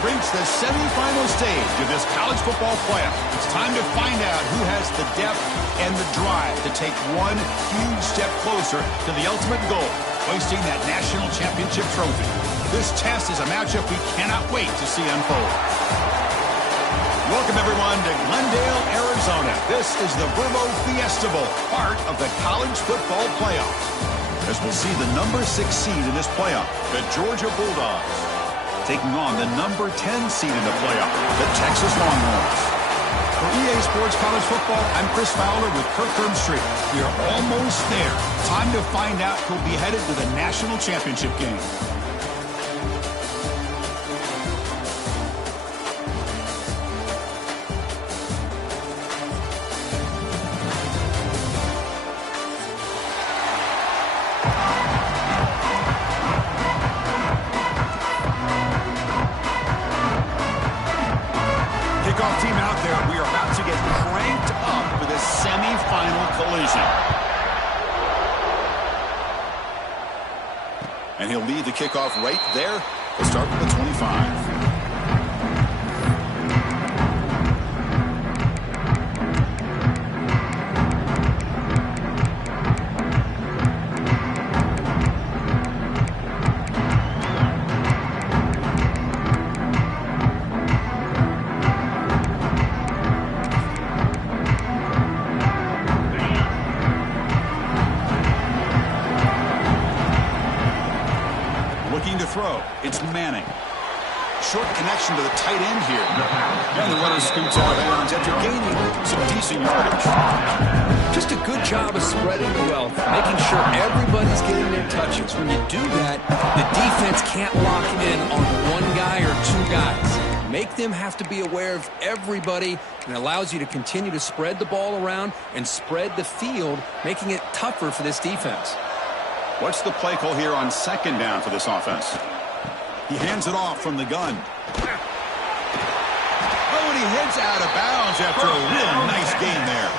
have reached the semifinal stage of this college football playoff. It's time to find out who has the depth and the drive to take one huge step closer to the ultimate goal, hoisting that national championship trophy. This test is a matchup we cannot wait to see unfold. Welcome, everyone, to Glendale, Arizona. This is the Verbo Fiesta Bowl, part of the college football playoff. As we'll see the number 6 seed in this playoff, the Georgia Bulldogs, taking on the number 10 seed in the playoff, the Texas Longhorns. For EA Sports College Football, I'm Chris Fowler with Kirk Herbstreit. We are almost there. Time to find out who'll be headed to the national championship game. Kickoff team out there. We are about to get cranked up for this semifinal collision. And he'll lead the kickoff right there. He'll start with the 25. Looking to throw. It's Manning. Short connection to the tight end here. And the runner scoots out of bounds after gaining some decent yardage. Just a good job of spreading the wealth, making sure everybody's getting their touches. When you do that, the defense can't lock in on one guy or two guys. Make them have to be aware of everybody, and allows you to continue to spread the ball around and spread the field, making it tougher for this defense. What's the play call here on second down for this offense? He hands it off from the gun. Oh, and he heads out of bounds after a really nice gain there.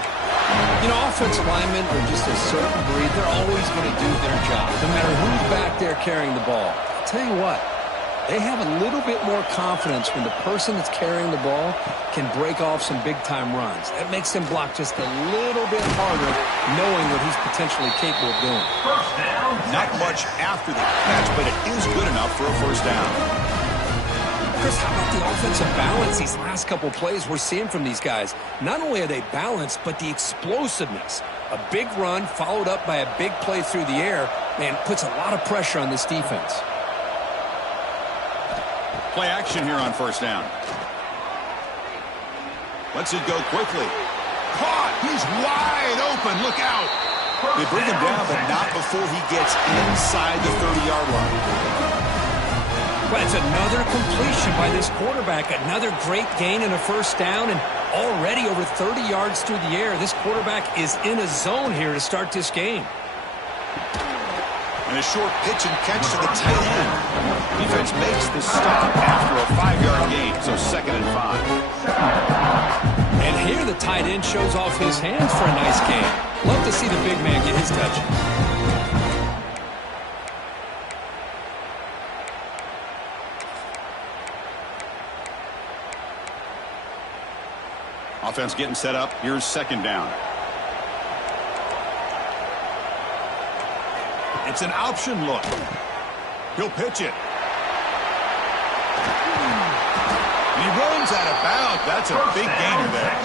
You know, offensive linemen are just a certain breed. They're always going to do their job, no matter who's back there carrying the ball. I'll tell you what, they have a little bit more confidence when the person that's carrying the ball can break off some big-time runs. That makes them block just a little bit harder, knowing what he's potentially capable of doing. Not much after the catch, but it is good enough for a first down. Chris, how about the offensive balance these last couple plays we're seeing from these guys? Not only are they balanced, but the explosiveness. A big run followed up by a big play through the air, man, puts a lot of pressure on this defense. Play action here on first down. Lets it go quickly. Caught! He's wide open. Look out! They bring him down, but not before he gets inside the 30-yard line. Well, it's another completion by this quarterback. Another great gain and a first down, and already over 30 yards through the air. This quarterback is in a zone here to start this game. And a short pitch and catch to the tight end. Defense makes the stop after a 5-yard gain, so 2nd and 5. And here the tight end shows off his hands for a nice gain. Love to see the big man get his touch. Offense getting set up. Here's second down. It's an option look. He'll pitch it. And he runs out of bounds. That's a big gainer there.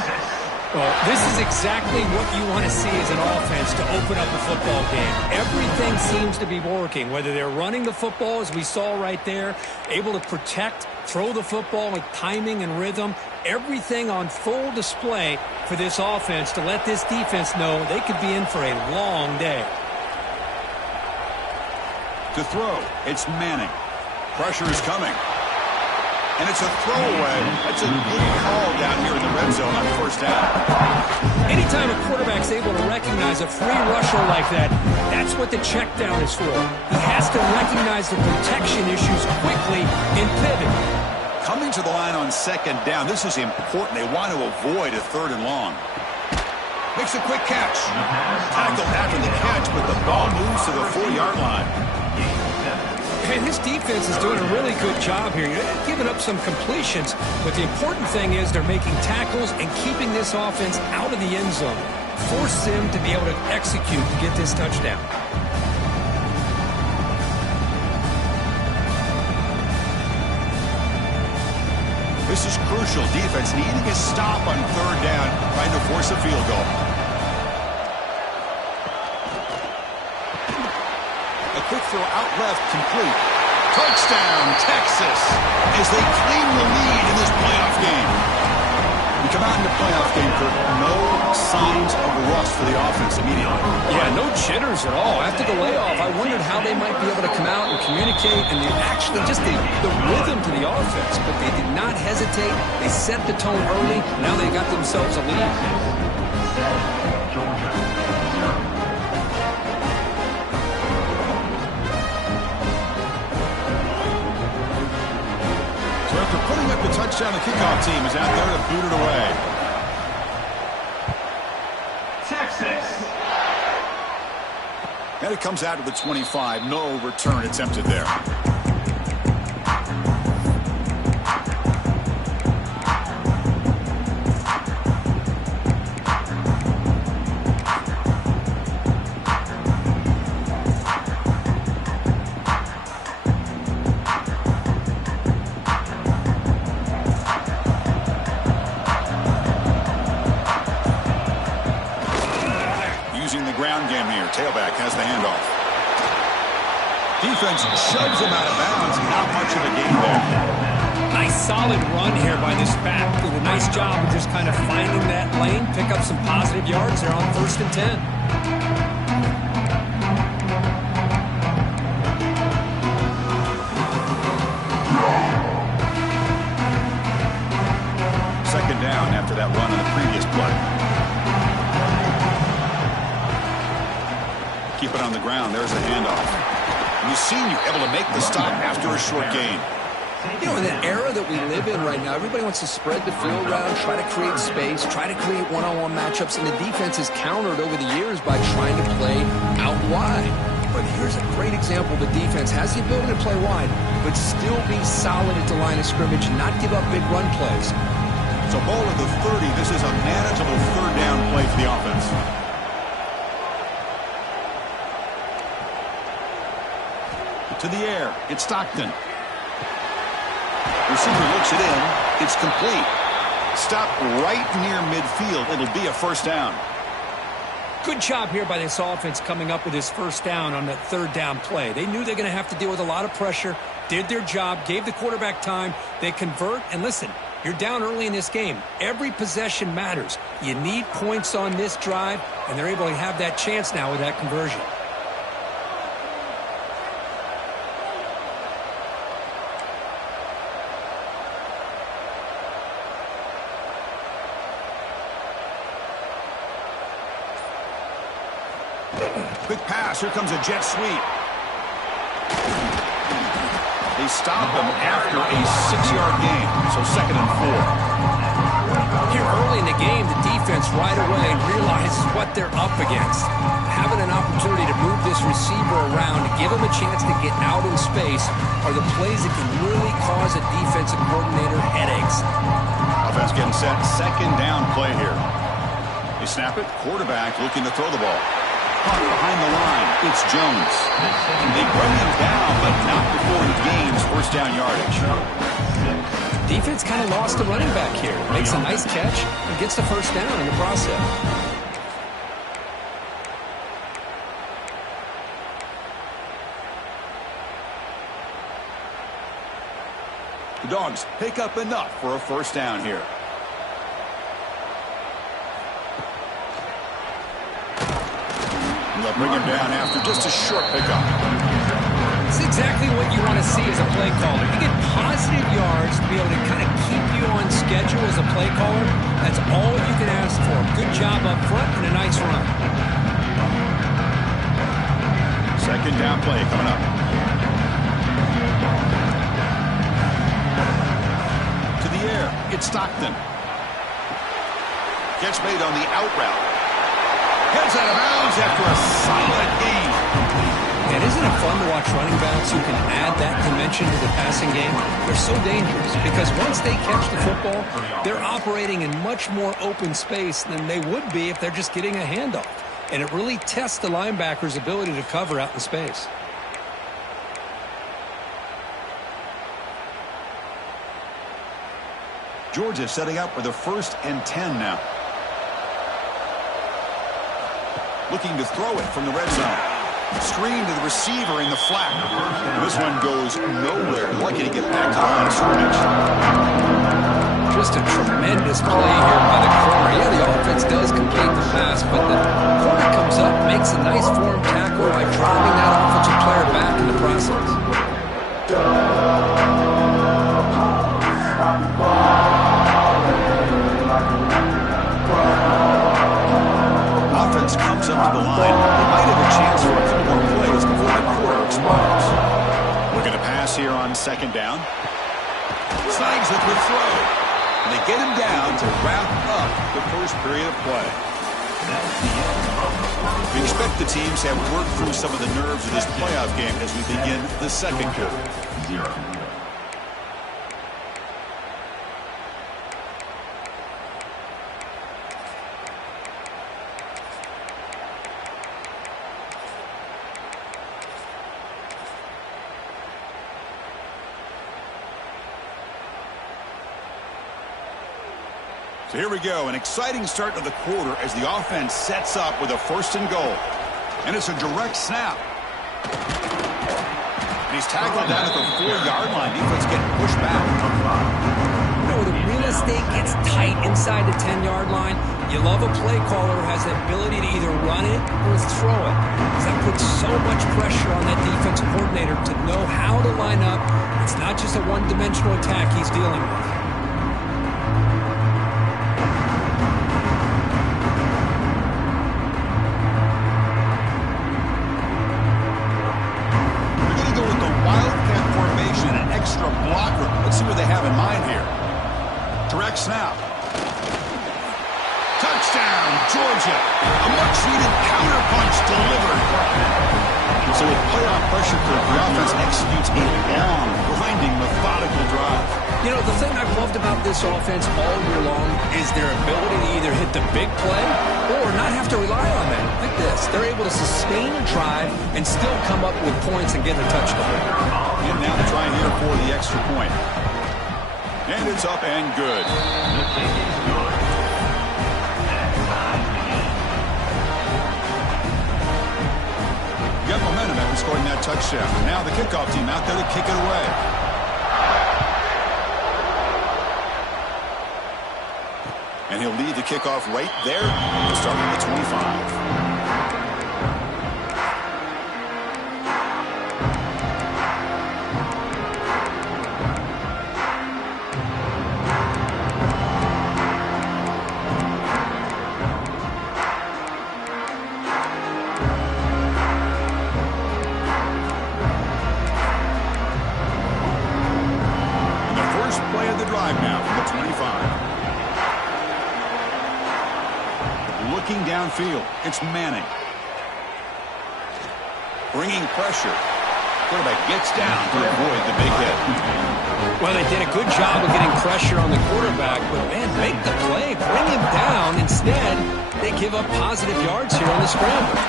Well, this is exactly what you want to see as an offense to open up a football game. Everything seems to be working, whether they're running the football, as we saw right there, able to protect, throw the football with timing and rhythm. Everything on full display for this offense to let this defense know they could be in for a long day. To throw, it's Manning. Pressure is coming. And it's a throwaway. That's a good call down here in the red zone on first down. Anytime a quarterback's able to recognize a free rusher like that, that's what the check down is for. He has to recognize the protection issues quickly and pivot. Coming to the line on second down, this is important. They want to avoid a 3rd and long. Makes a quick catch. Tackled after the catch, but the ball moves to the 4-yard line. And his defense is doing a really good job here. You're not giving up some completions, but the important thing is they're making tackles and keeping this offense out of the end zone. Force them to be able to execute to get this touchdown. This is crucial. Defense needing a stop on third down, trying to force a field goal. A quick throw out left, complete. Touchdown, Texas, as they claim the lead in this playoff game. We come out in the playoff game, Kirk, no signs of rust for the offense immediately. Yeah, no jitters at all. After the layoff, I wondered how they might be able to come out and communicate and actually just the rhythm to the offense. But they did not hesitate. They set the tone early. Now they got themselves a lead. So after putting up the touchdown, the kickoff team is out there to boot it away. And it comes out to the 25. No return attempted there. Tailback has the handoff. Defense shoves him out of bounds. Not much of a gain there. Nice solid run here by this back. Did a nice job of just kind of finding that lane, pick up some positive yards there on 1st and 10. Second down after that run on the previous play. Keep it on the ground. There's the handoff. You've seen you able to make the stop after a short gain. You know, in the era that we live in right now, everybody wants to spread the field around, try to create space, try to create one-on-one matchups, and the defense is countered over the years by trying to play out wide. But here's a great example. The defense has the ability to play wide, but still be solid at the line of scrimmage and not give up big run plays. So ball at the 30. This is a manageable third down play for the offense. To the air. It's Stockton. Receiver looks it in. It's complete. Stop right near midfield. It'll be a first down. Good job here by this offense coming up with his first down on that third down play. They knew they're going to have to deal with a lot of pressure, did their job, gave the quarterback time. They convert, and listen, you're down early in this game. Every possession matters. You need points on this drive, and they're able to have that chance now with that conversion. Quick pass. Here comes a jet sweep. They stop him after a 6-yard gain. So 2nd and 4. Here early in the game, the defense right away realizes what they're up against. Having an opportunity to move this receiver around, to give him a chance to get out in space, are the plays that can really cause a defensive coordinator headaches. Offense getting set. 2nd down play here. They snap it. Quarterback looking to throw the ball. Behind the line, it's Jones. They bring him down, but not before he gains first down yardage. Defense kind of lost the running back here. Makes a nice catch and gets the first down in the process. The Dogs pick up enough for a first down here. They'll bring him down after just a short pickup. It's exactly what you want to see as a play caller. You get positive yards to be able to kind of keep you on schedule as a play caller. That's all you can ask for. Good job up front and a nice run. 2nd down play coming up. To the air. It's Stockton. Catch made on the out route. Heads out of bounds after a solid gain. And isn't kind of fun to watch running backs who can add that dimension to the passing game? They're so dangerous because once they catch the football, they're operating in much more open space than they would be if they're just getting a handoff. And it really tests the linebacker's ability to cover out in space. Georgia setting up with a 1st and 10 now. Looking to throw it from the red zone. Screen to the receiver in the flat. This one goes nowhere. Lucky to get back to the line of scrimmage. Just a tremendous play here by the corner. Yeah, the offense does complete the pass, but the corner comes up, makes a nice form tackle by driving that offensive player back in the process. Offense comes up to the line. They might have a chance for a couple more plays before the quarter expires. Looking to pass here on 2nd down. Snags it with throw. And they get him down to wrap up the first period of play. We expect the teams to have worked through some of the nerves of this playoff game as we begin the 2nd quarter. So here we go, an exciting start to the quarter as the offense sets up with a 1st and goal. And it's a direct snap. And he's tackled down at the 4-yard line. Defense getting pushed back. You know, the real estate gets tight inside the 10-yard line. You love a play caller who has the ability to either run it or throw it. Because that puts so much pressure on that defensive coordinator to know how to line up. It's not just a one-dimensional attack he's dealing with. Blocker. Let's see what they have in mind here. Direct snap. Touchdown, Georgia. A much-needed counterpunch delivered. So with playoff pressure, the offense executes a long, grinding, methodical drive. You know, the thing I've loved about this offense all year long is their ability to either hit the big play or not have to rely on that. Like this. They're able to sustain a drive and still come up with points and get a touchdown. And now to try and here for the extra point. And it's up and good. Got momentum after scoring that touchdown. Now the kickoff team out there to kick it away. And he'll lead the kickoff right there. He'll start at the 25. Downfield, it's Manning. Bringing pressure. Quarterback gets down to avoid the big hit. Well, they did a good job of getting pressure on the quarterback, but, man, make the play. Bring him down. Instead, they give up positive yards here on the scramble.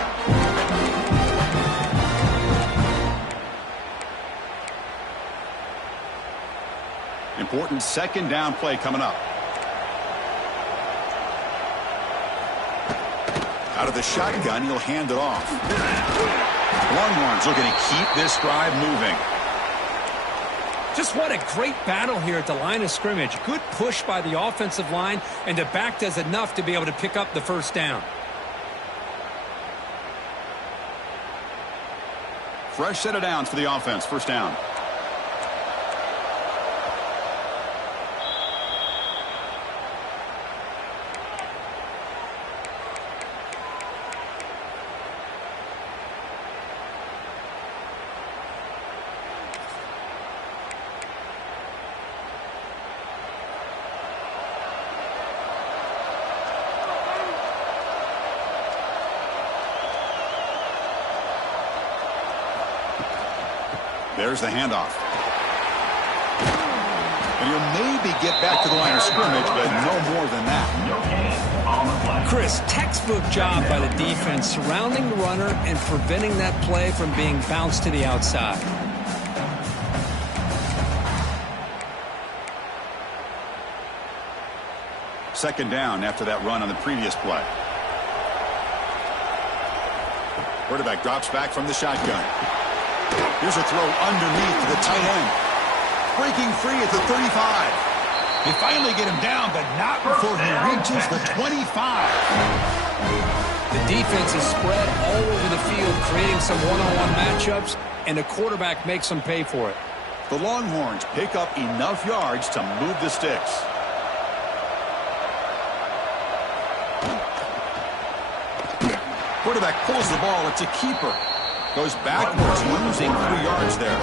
Important 2nd down play coming up. Out of the shotgun, he'll hand it off. Longhorns looking to keep this drive moving. Just what a great battle here at the line of scrimmage. Good push by the offensive line, and the back does enough to be able to pick up the 1st down. Fresh set of downs for the offense. 1st down. There's the handoff. And he'll maybe get back to the line of scrimmage, but no more than that. Chris, textbook job by the defense surrounding the runner and preventing that play from being bounced to the outside. Second down after that run on the previous play. Quarterback drops back from the shotgun. Here's a throw underneath to the tight end. Breaking free at the 35. They finally get him down, but not before he reaches the 25. The defense is spread all over the field, creating some one-on-one matchups, and the quarterback makes them pay for it. The Longhorns pick up enough yards to move the sticks. Quarterback pulls the ball. It's a keeper. Goes backwards, losing 3 yards there.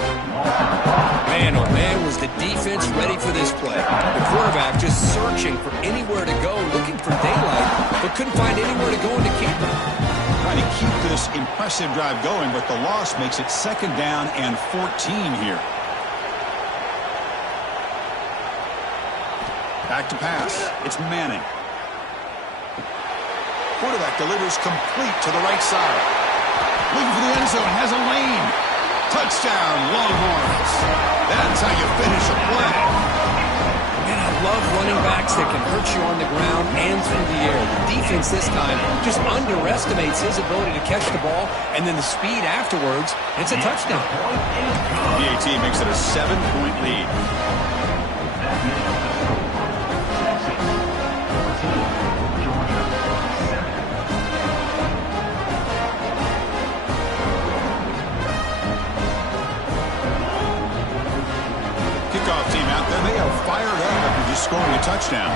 Man, oh man, was the defense ready for this play. The quarterback just searching for anywhere to go, looking for daylight, but couldn't find anywhere to go in the keeper. Trying to keep this impressive drive going, but the loss makes it second down and 14 here. Back to pass. It's Manning. Quarterback delivers complete to the right side. Looking for the end zone. Has a lane. Touchdown, Longhorns. That's how you finish a play. And I love running backs that can hurt you on the ground and through the air. The defense this time just underestimates his ability to catch the ball, and then the speed afterwards. It's a touchdown. The AT makes it a 7-point lead. Kickoff team out there. They are fired up after just scoring a touchdown.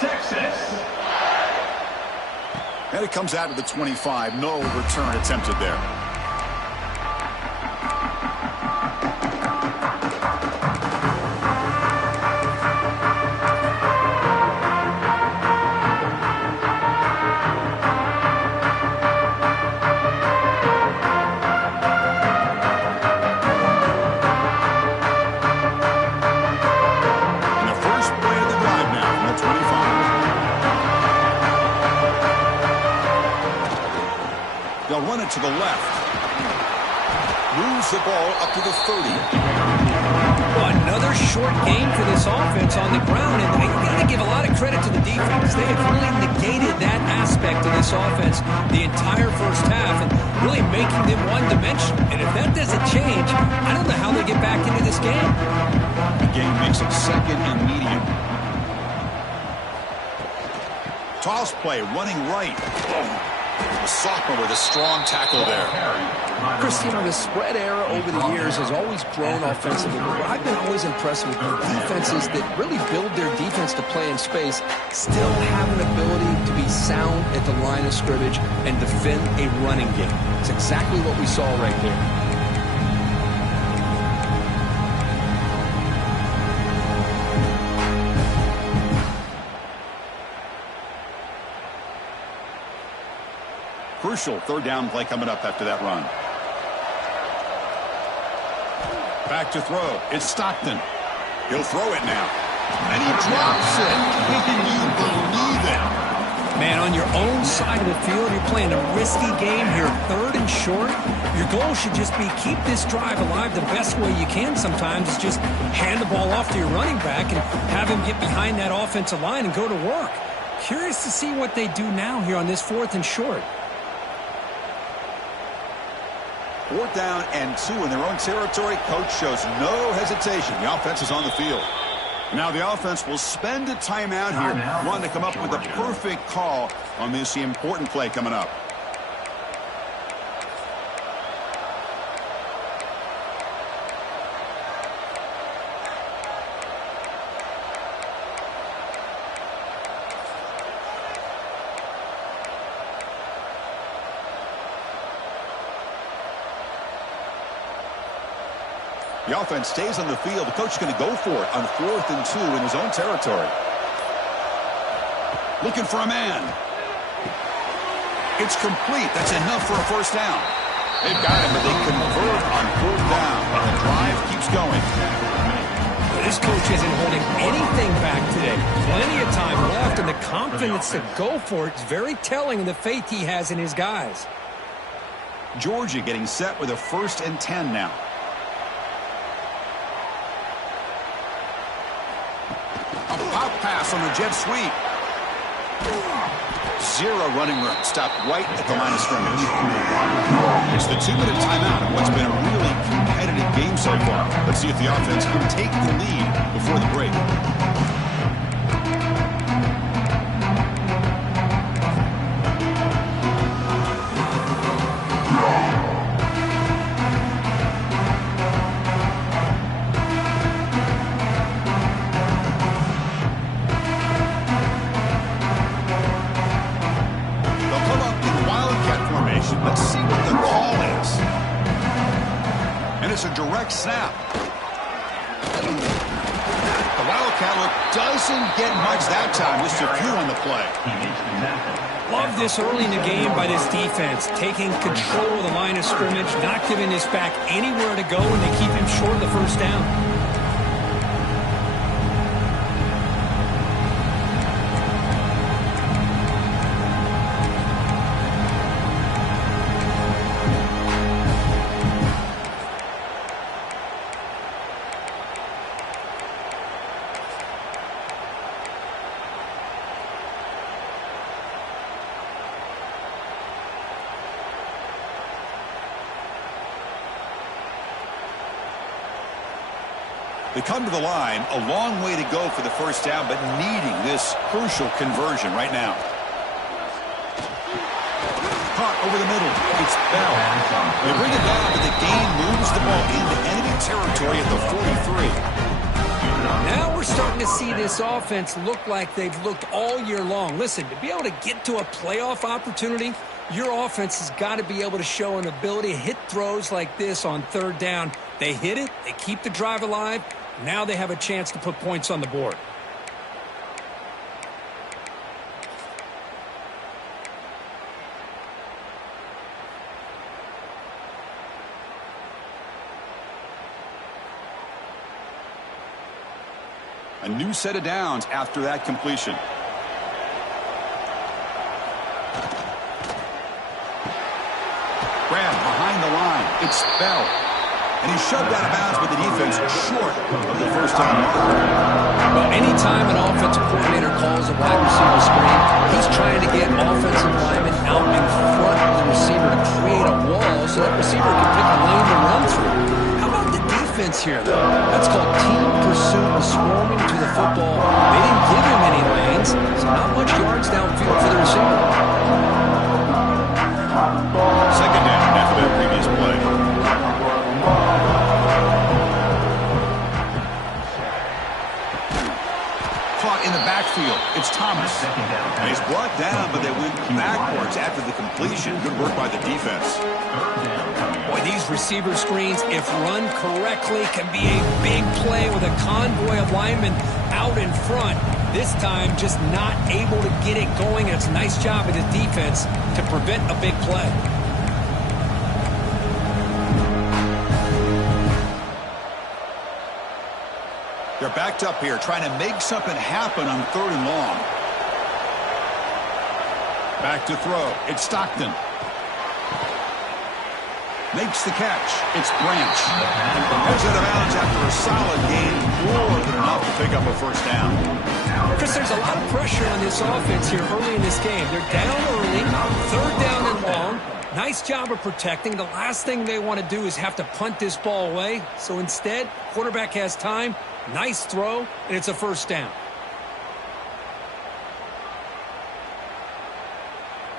Texas. And it comes out to the 25. No return attempted there. They'll run it to the left. Moves the ball up to the 30. Well, another short game for this offense on the ground, and you got to give a lot of credit to the defense. They have really negated that aspect of this offense the entire first half and really making them one-dimensional. And if that doesn't change, I don't know how they get back into this game. The game makes it second and medium. Toss play, running right. The sophomore with a strong tackle there. Chris, you know, the spread era over the years has always grown offensively, but I've been always impressed with the defenses that really build their defense to play in space, still have an ability to be sound at the line of scrimmage and defend a running game. It's exactly what we saw right there. Crucial third down play coming up after that run. Back to throw. It's Stockton. He'll throw it now. And he drops it. Can you believe it? Man, on your own side of the field, you're playing a risky game here, third and short. Your goal should just be keep this drive alive the best way you can sometimes is just hand the ball off to your running back and have him get behind that offensive line and go to work. Curious to see what they do now here on this fourth and short. 4th down and 2 in their own territory. Coach shows no hesitation. The offense is on the field. Now the offense will spend a timeout here, wanting to come up with a perfect call on this important play coming up. The offense stays on the field. The coach is going to go for it on 4th and 2 in his own territory. Looking for a man. It's complete. That's enough for a first down. They've got him, but they convert on 4th down. And the drive keeps going. This coach isn't holding anything back today. Plenty of time left, and the confidence to go for it is very telling of the faith he has in his guys. Georgia getting set with a 1st and 10 now. A pop pass on the jet sweep. 0 running room. Stopped right at the line of scrimmage. It's the 2-minute timeout on what's been a really competitive game so far. Let's see if the offense can take the lead before the break. Let's see what the call is. And it's a direct snap. The Wildcat look doesn't get much that time. Just a few on the play. Love this early in the game by this defense. Taking control of the line of scrimmage, not giving this back anywhere to go, and they keep him short of the 1st down. They come to the line, a long way to go for the 1st down, but needing this crucial conversion right now. Caught over the middle. It's Bell. They bring it down, but the gain moves the ball into enemy territory at the 43. Now we're starting to see this offense look like they've looked all year long. Listen, to be able to get to a playoff opportunity, your offense has got to be able to show an ability to hit throws like this on 3rd down. They hit it. They keep the drive alive. Now they have a chance to put points on the board. A new set of downs after that completion. Grab behind the line. It's Bell. And he's shoved out of bounds with the defense short of the 1st down marker. Well, anytime an offensive coordinator calls a wide receiver screen, he's trying to get offensive linemen out in front of the receiver to create a wall so that receiver can pick a lane to run through. How about the defense here, though? That's called team pursuit and swarming to the football. They didn't give him any lanes, so not much yards downfield for the receiver. 2nd down after that previous play. Caught in the backfield. It's Thomas. And he's brought down, but they went backwards after the completion. Good work by the defense. Boy, these receiver screens, if run correctly, can be a big play with a convoy of linemen out in front. This time, just not able to get it going. And it's a nice job of the defense to prevent a big play. They're backed up here, trying to make something happen on 3rd and long. Back to throw. It's Stockton. Makes the catch. It's Branch. Heads out of bounds after a solid gain, more than enough to pick up a 1st down. Chris, there's a lot of pressure on this offense here early in this game. They're down early, 3rd down and long. Nice job of protecting. The last thing they want to do is have to punt this ball away. So instead, quarterback has time. Nice throw, and it's a 1st down.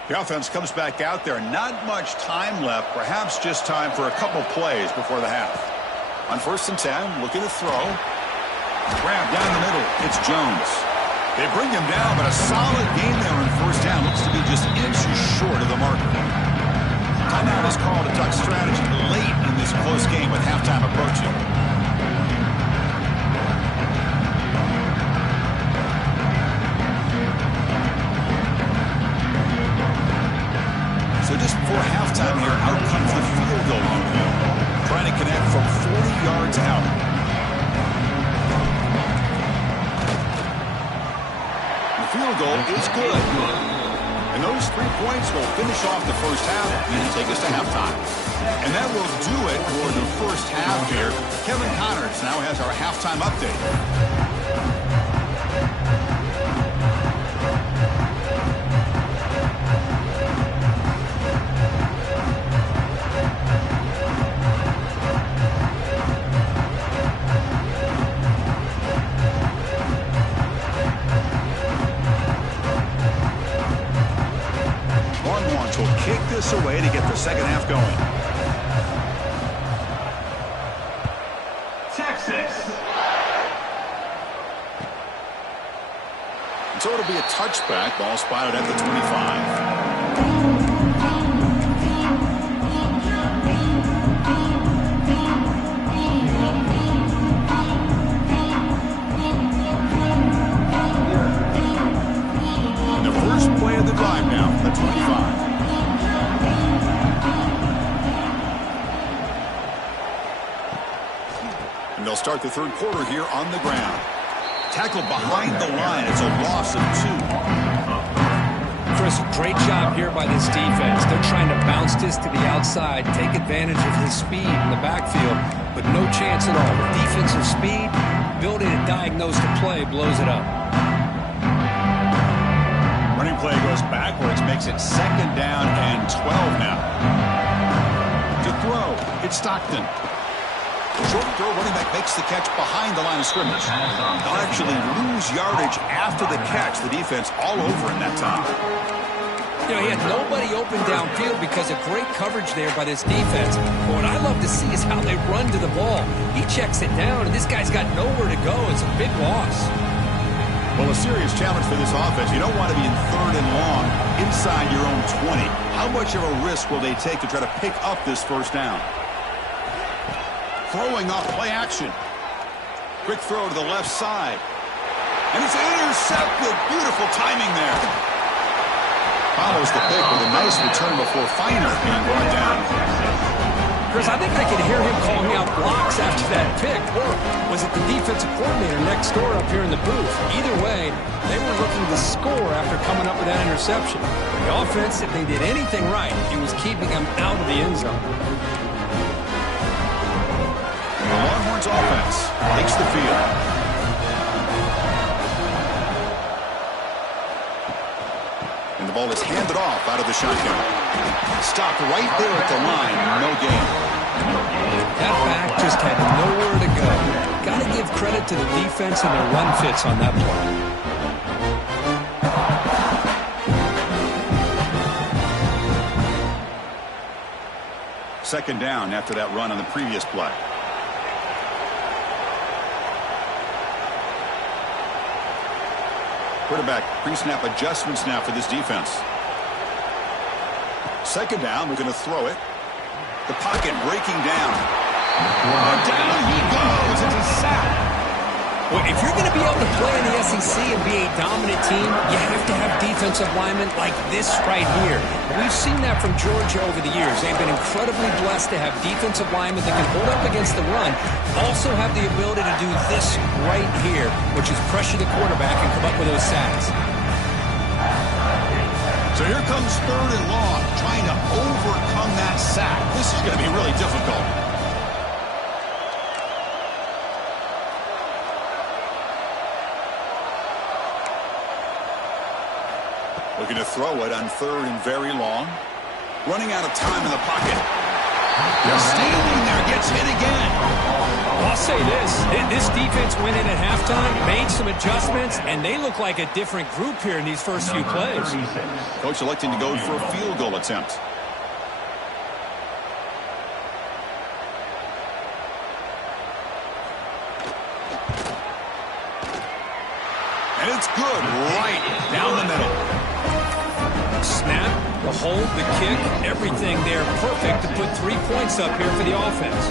The offense comes back out there. Not much time left. Perhaps just time for a couple plays before the half. On 1st and 10, looking to throw. Grab down the middle. It's Jones. They bring him down, but a solid gain there on 1st down. Looks to be just inches short of the marker. Timeout is called to duck strategy late in this close game with halftime approaching. So just for halftime here, out comes the field goal unit. Trying to connect from 40 yards out. The field goal is good. And those 3 points will finish off the first half and take us to halftime. And that will do it for the first half here. Kevin Connors now has our halftime update. Will kick this away to get the second half going. Texas. So it'll be a touchback. Ball spotted at the 25. And the first play of the drive now, the 25. And they'll start the third quarter here on the ground. Tackled behind the line. It's a loss of 2. Chris, great job here by this defense. They're trying to bounce this to the outside, take advantage of his speed in the backfield, but no chance at all. With defensive speed, ability to diagnose the play blows it up. Running play goes backwards, makes it second down and 12 now. To throw, it's Stockton. Short throw, running back makes the catch behind the line of scrimmage. They'll actually lose yardage after the catch. The defense all over in that time. You know, he had nobody open downfield because of great coverage there by this defense. But what I love to see is how they run to the ball. He checks it down, and this guy's got nowhere to go. It's a big loss. Well, a serious challenge for this offense. You don't want to be in third and long inside your own 20. How much of a risk will they take to try to pick up this first down? Throwing off play action. Quick throw to the left side. And it's intercepted. Beautiful timing there. Follows the pick with a nice return before Feiner being brought down. Chris, I think I can hear him calling out blocks after that pick. Or was it the defensive coordinator next door up here in the booth? Either way, they were looking to score after coming up with that interception. The offense, if they did anything right, it was keeping them out of the end zone. The Longhorns offense takes the field. And the ball is handed off out of the shotgun. Stopped right there at the line. No gain. That back just had nowhere to go. Got to give credit to the defense and their run fits on that play. Second down after that run on the previous play. Quarterback pre-snap adjustments now for this defense. Second down, we're going to throw it. The pocket breaking down. Down he goes. It's a sack. Well, if you're going to be able to play in the SEC and be a dominant team, you have to have defensive linemen like this right here. We've seen that from Georgia over the years. They've been incredibly blessed to have defensive linemen that can hold up against the run, also have the ability to do this right here, which is pressure the quarterback and come up with those sacks. So here comes third and long, trying to overcome that sack. This is going to be really difficult. Looking to throw it on third and very long. Running out of time in the pocket. Just standing there, gets hit again. I'll say this defense went in at halftime, made some adjustments, and they look like a different group here in these first few plays. Coach electing to go for a field goal attempt. And it's good right down the middle. Snap, the hold, the kick, everything there perfect to put 3 points up here for the offense.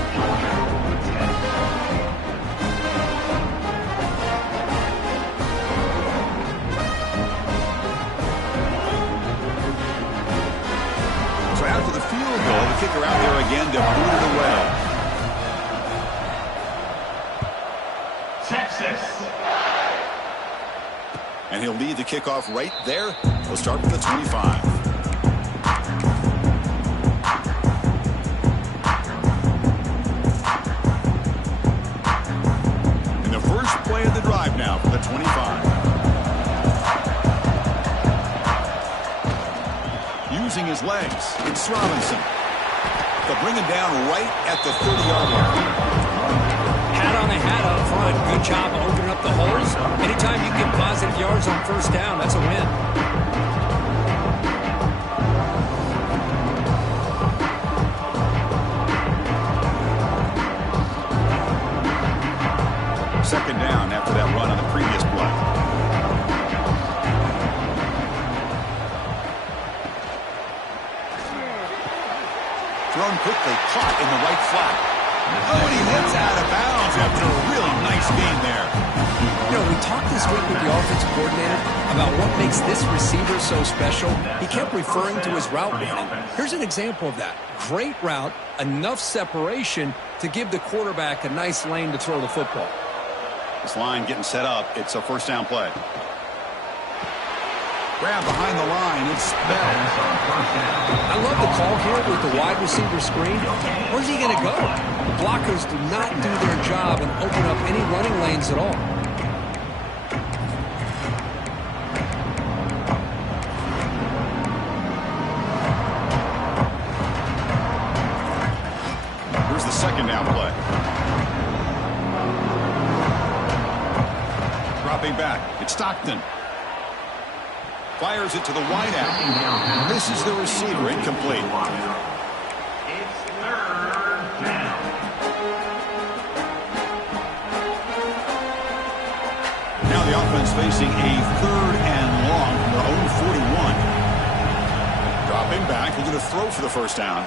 So after the field goal, the kicker out there again to boot it away. Texas. And he'll lead the kickoff right there. He'll start with the 25. And the first play of the drive now for the 25. Using his legs, it's Robinson. They'll bring him down right at the 30-yard line. Hat on a hat up front. Good job of opening up the holes. Anytime you get positive yards on first down, that's a win. Second down after that run on the previous play. Thrown quickly, caught in the right flat. Oh, and he hits out of bounds after a really nice gain there. You know, we talked this week with the offensive coordinator about what makes this receiver so special. He kept referring to his route running. Here's an example of that. Great route, enough separation to give the quarterback a nice lane to throw the football. This line getting set up. It's a first down play. Grab behind the line. It's Bell. I love the call here with the wide receiver screen. Where's he going to go? Blockers do not do their job and open up any running lanes at all. Here's the second down play. Dropping back. It's Stockton. Fires it to the wideout. Misses the receiver. Incomplete. It's third down. Now the offense facing a third and long from their own 41. Dropping back. We're going to throw for the first down.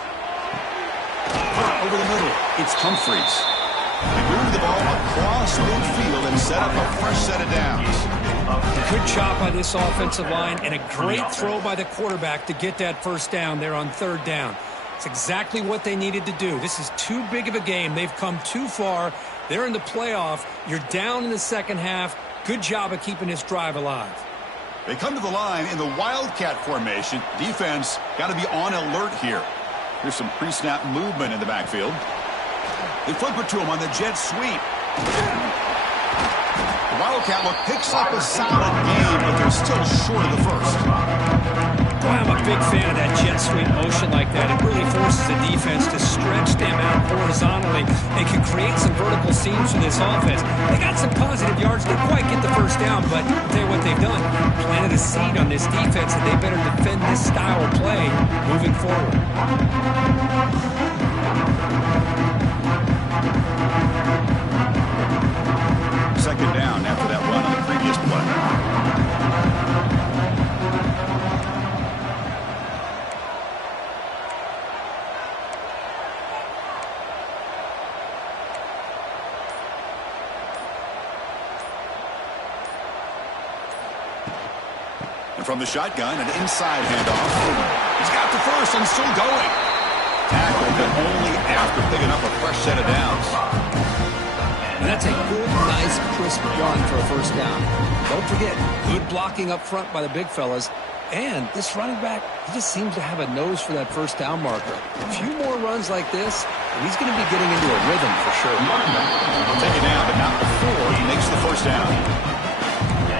Over the middle. It's Humphreys. They move the ball across midfield and set up a fresh set of downs. Good job by this offensive line and a great throw by the quarterback to get that first down there on third down. It's exactly what they needed to do. This is too big of a game. They've come too far. They're in the playoff. You're down in the second half. Good job of keeping this drive alive. They come to the line in the Wildcat formation. Defense got to be on alert here. Here's some pre-snap movement in the backfield. They flip it to him on the jet sweep. The Wildcat look picks up a solid game, but they're still short of the first. Boy, I'm a big fan of that jet sweep motion like that. It really forces the defense to stretch them out horizontally. They can create some vertical seams for this offense. They got some positive yards. Didn't quite get the first down, but I'll tell you what they've done. Planted a seed on this defense that they better defend this style of play moving forward. Second down after that run on the previous play. And from the shotgun, an inside handoff. He's got the first and still going. Tackled, but only after picking up a fresh set of downs. And that's a good, nice, crisp run for a first down. Don't forget, good blocking up front by the big fellas. And this running back, he just seems to have a nose for that first down marker. A few more runs like this, and he's going to be getting into a rhythm for sure. He'll take it down, but not before he makes the first down.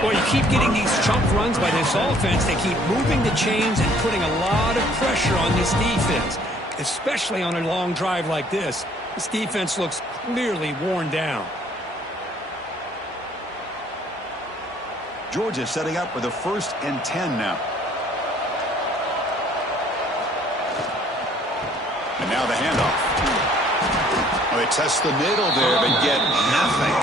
Boy, you keep getting these chunk runs by this offense. They keep moving the chains and putting a lot of pressure on this defense, especially on a long drive like this. This defense looks clearly worn down. Georgia setting up for the 1st and 10 now. And now the handoff. Oh, they test the middle there, but get nothing.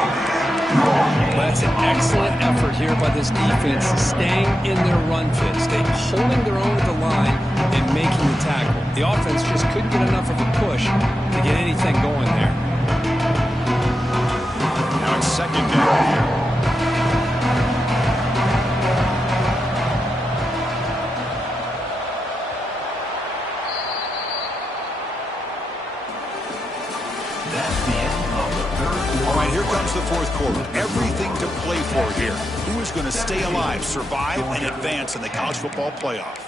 That's an excellent effort here by this defense, staying in their run fit, staying holding their own at the line and making the tackle. The offense just couldn't get enough of a push to get anything going there. Now it's second down. that's the end of the third quarter. All right, here comes the fourth quarter. Everything to play for here. Who is going to stay alive, survive, and advance in the college football playoff?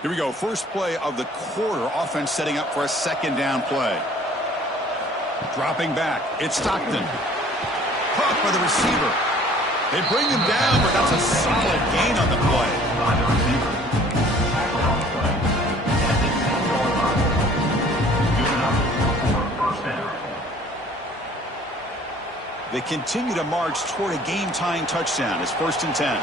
Here we go. First play of the quarter. Offense setting up for a second down play. Dropping back. It's Stockton. Caught by the receiver. They bring him down, but that's a solid gain on the play. By the receiver. Tackle on the play. At the 10-yard line. Good enough for a first down. They continue to march toward a game-tying touchdown. It's 1st and 10.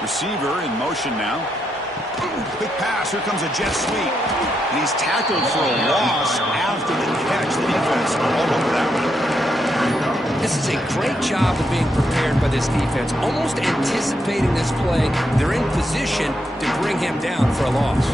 Receiver in motion now. Quick pass. Here comes a jet sweep. And he's tackled for a loss after the catch. The defense all over that one. This is a great job of being prepared by this defense. Almost anticipating this play. They're in position to bring him down for a loss.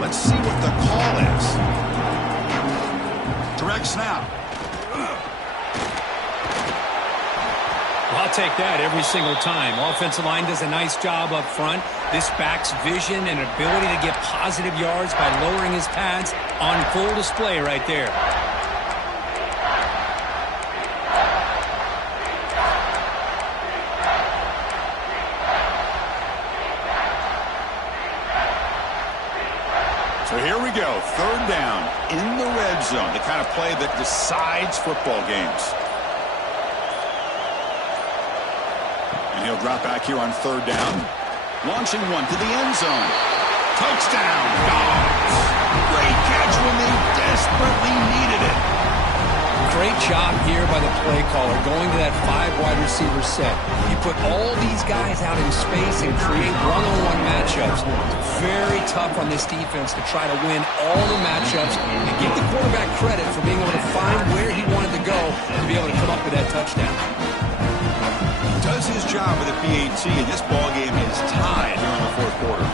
Let's see what the call is. Direct snap. I'll take that every single time. Offensive line does a nice job up front. This back's vision and ability to get positive yards by lowering his pads on full display right there. So here we go, 3rd down in the red zone, the kind of play that decides football games. And he'll drop back here on 3rd down, launching one to the end zone. Touchdown, Dogs! Great catch when they desperately needed it. Great job here by the play caller, going to that 5 wide receiver set. You put all these guys out in space and create one-on-one matchups. Very tough on this defense to try to win all the matchups and give the quarterback credit for being able to find where he wanted to go to be able to come up with that touchdown. Does his job with the PAT, and this ball game is tied here in the 4th quarter.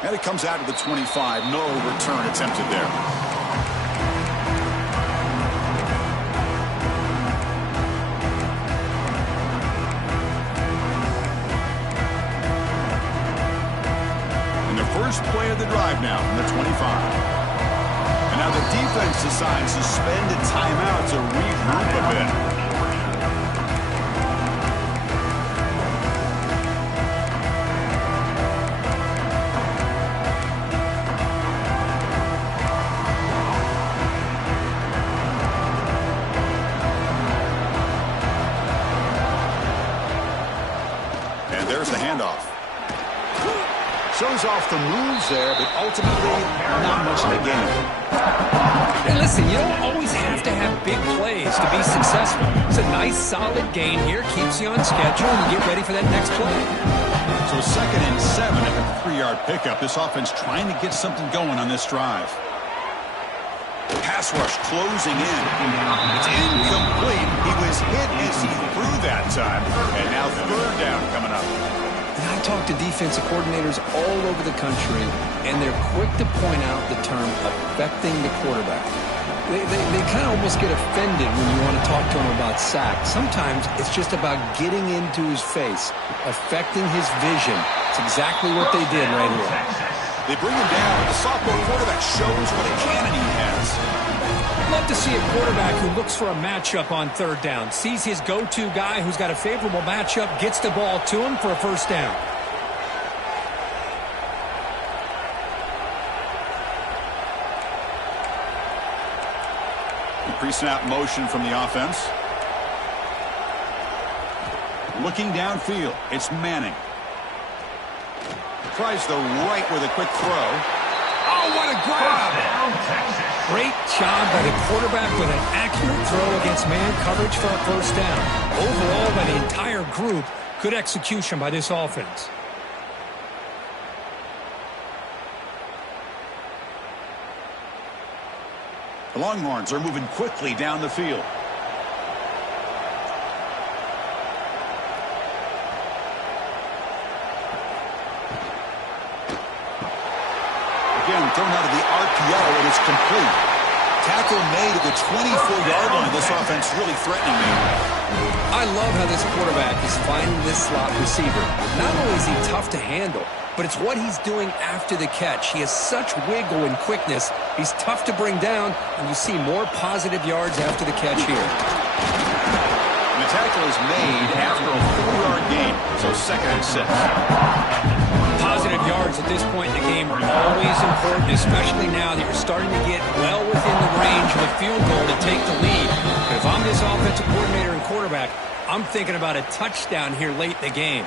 And it comes out to the 25. No return attempted there. And the first play of the drive now from the 25. And now the defense decides to spend a timeout to regroup a bit. There's the handoff. Shows off the moves there, but ultimately not much to gain. Hey, listen, you don't always have to have big plays to be successful. It's a nice, solid gain here. Keeps you on schedule, and you get ready for that next play. So 2nd and 7 at the 3-yard pickup. This offense trying to get something going on this drive. Pass rush closing in. It's incomplete. He was hit as he threw that time. And now 3rd down coming up. And I talk to defensive coordinators all over the country, and they're quick to point out the term affecting the quarterback. They kind of almost get offended when you want to talk to them about sacks. Sometimes it's just about getting into his face, affecting his vision. It's exactly what they did right here. They bring him down, but the sophomore quarterback shows what a cannon he has. Love to see a quarterback who looks for a matchup on 3rd down, sees his go-to guy who's got a favorable matchup, gets the ball to him for a first down. Pre-snap motion from the offense. Looking downfield, it's Manning. Tries the right with a quick throw. Oh, what a grab! Great job by the quarterback with an accurate throw against man coverage for a first down. Overall, by the entire group, good execution by this offense. The Longhorns are moving quickly down the field. Again, thrown out of the RPO, and it's complete. Tackle made at the 24-yard line. This offense really threatening me. I love how this quarterback is finding this slot receiver. Not only is he tough to handle, but it's what he's doing after the catch. He has such wiggle and quickness. He's tough to bring down, and you see more positive yards after the catch here. And the tackle is made after a 4-yard gain, so 2nd and 6. Positive yards at this point in the game are always important, especially now that you're starting to get well within the range of a field goal to take the lead. But if I'm this offensive coordinator and quarterback, I'm thinking about a touchdown here late in the game.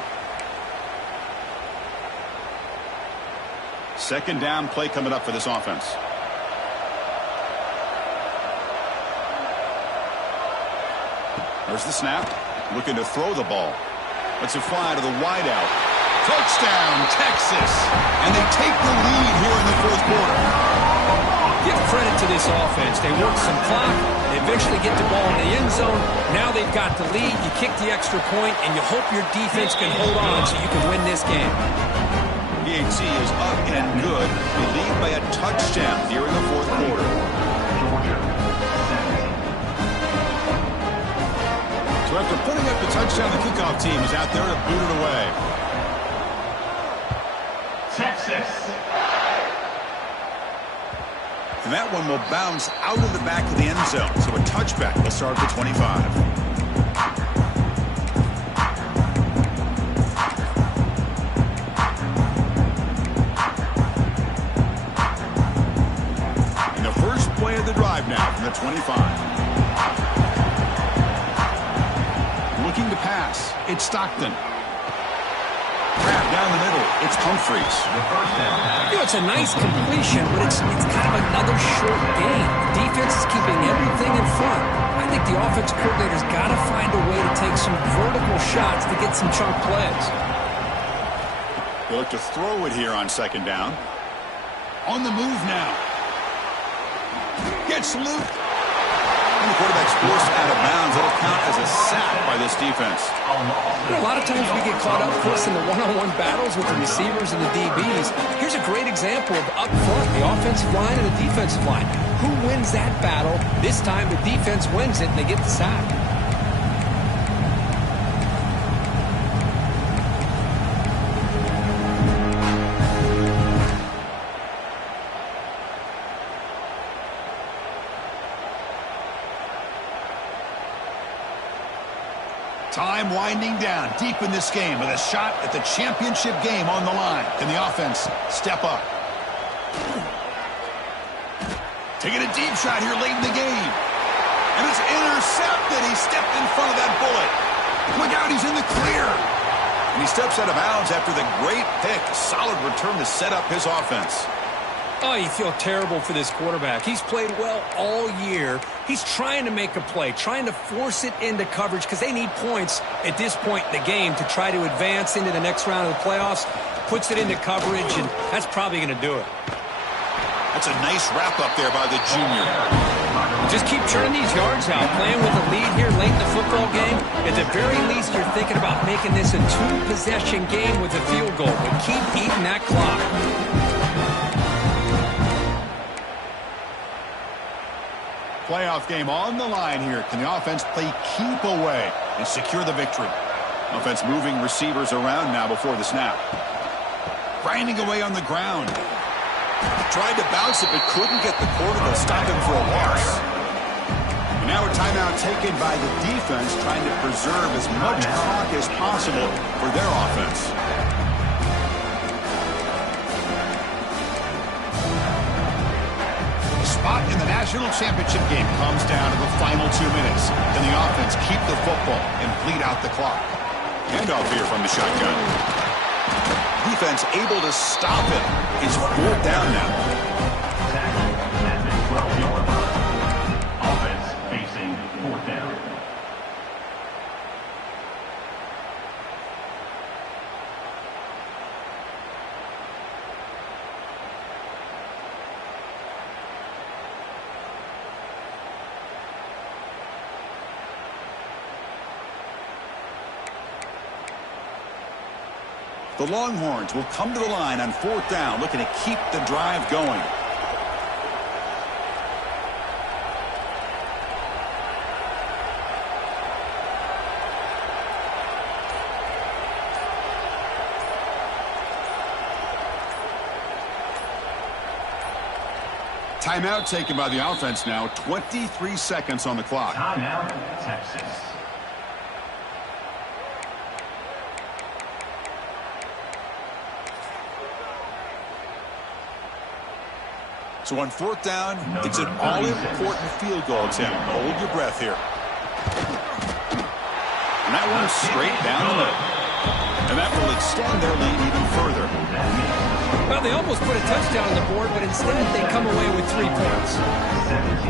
2nd down play coming up for this offense. There's the snap. Looking to throw the ball. Lets it fly to the wideout. Touchdown, Texas. And they take the lead here in the 4th quarter. Give credit to this offense. They work some clock. They eventually get the ball in the end zone. Now they've got the lead. You kick the extra point, and you hope your defense can hold on so you can win this game. Ncaa is up and good. They lead by a touchdown here in the 4th quarter. So after putting up the touchdown, the kickoff team is out there to boot it away. Texas. And that one will bounce out of the back of the end zone. So a touchback will start at the 25. And the first play of the drive now from the 25. Looking to pass. It's Stockton. Grab down the middle. It's Humphreys. You know, it's a nice completion, but it's kind of another short game. The defense is keeping everything in front. I think the offensive coordinator's got to find a way to take some vertical shots to get some chunk plays. They look to throw it here on 2nd down. On the move now. Gets looped. And the quarterback's forced out of bounds. It'll count as a sack by this defense. You know, a lot of times we get caught up, Chris, in the one-on-one battles with the receivers and the DBs. Here's a great example of up front, the offensive line and the defensive line. Who wins that battle? This time the defense wins it, and they get the sack. Time winding down deep in this game with a shot at the championship game on the line. Can the offense step up? Taking a deep shot here late in the game. And it's intercepted. He stepped in front of that bullet. Look out, he's in the clear. And he steps out of bounds after the great pick. A solid return to set up his offense. Oh, you feel terrible for this quarterback. He's played well all year. He's trying to make a play, trying to force it into coverage because they need points at this point in the game to try to advance into the next round of the playoffs. Puts it into coverage, and that's probably going to do it. That's a nice wrap-up there by the junior. Just keep churning these yards out. Playing with a lead here late in the football game. At the very least, you're thinking about making this a 2-possession game with a field goal. But keep eating that clock. Playoff game on the line here. Can the offense play keep away and secure the victory? Offense moving receivers around now before the snap. Grinding away on the ground. Tried to bounce it but couldn't get the corner to stop him for a loss. And now a timeout taken by the defense trying to preserve as much clock as possible for their offense. Spot in the national championship game comes down to the final 2 minutes. Can the offense keep the football and bleed out the clock? Handoff here from the shotgun. defense able to stop it. It's 4th down now. Tackle at the 12-yard line. Offense facing 4th down. The Longhorns will come to the line on 4th down, looking to keep the drive going. Timeout taken by the offense now. 23 seconds on the clock. Timeout, Texas. So on 4th down, it's an all-important field goal attempt. Hold your breath here. And that one's straight down the middle. And that will extend their lead even further. Well, they almost put a touchdown on the board, but instead they come away with 3 points. 17.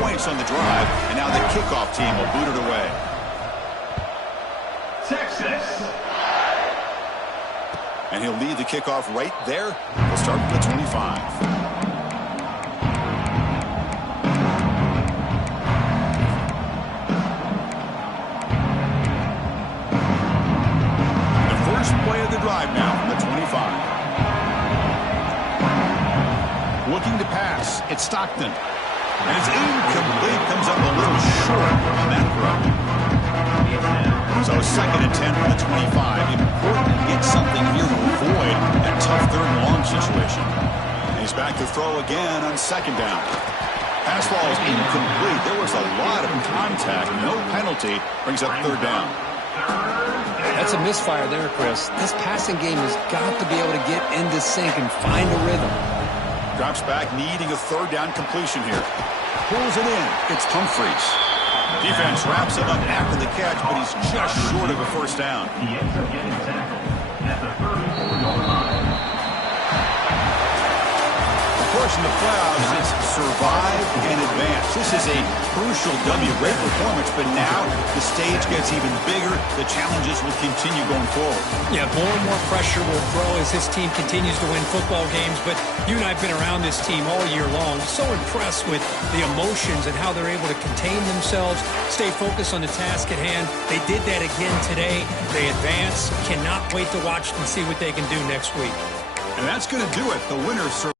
Points on the drive, and now the kickoff team will boot it away. Texas. And he'll lead the kickoff right there. He'll start with the 25. The first play of the drive now from the 25. Looking to pass. It's Stockton. And it's incomplete, comes up a little short on that throw. So 2nd and 10 from the 25. Important to get something here to avoid that tough 3rd and long situation. And he's back to throw again on 2nd down. Pass ball is incomplete. There was a lot of contact. No penalty. Brings up 3rd down. That's a misfire there, Chris. This passing game has got to be able to get into sync and find a rhythm. Drops back, needing a 3rd down completion here. Pulls it in. It's Humphreys. Defense wraps him up after the catch, but he's just short of a 1st down. He ends up getting tackled at the 34-yard line. Of course, in the playoffs, it's survive and advance. This is a crucial W. Great performance, but now the stage gets even bigger. The challenges will continue going forward. Yeah, more and more pressure will grow as this team continues to win football games, but you and I have been around this team all year long. So impressed with the emotions and how they're able to contain themselves, stay focused on the task at hand. They did that again today. They advance. Cannot wait to watch and see what they can do next week. And that's going to do it. The winner survives.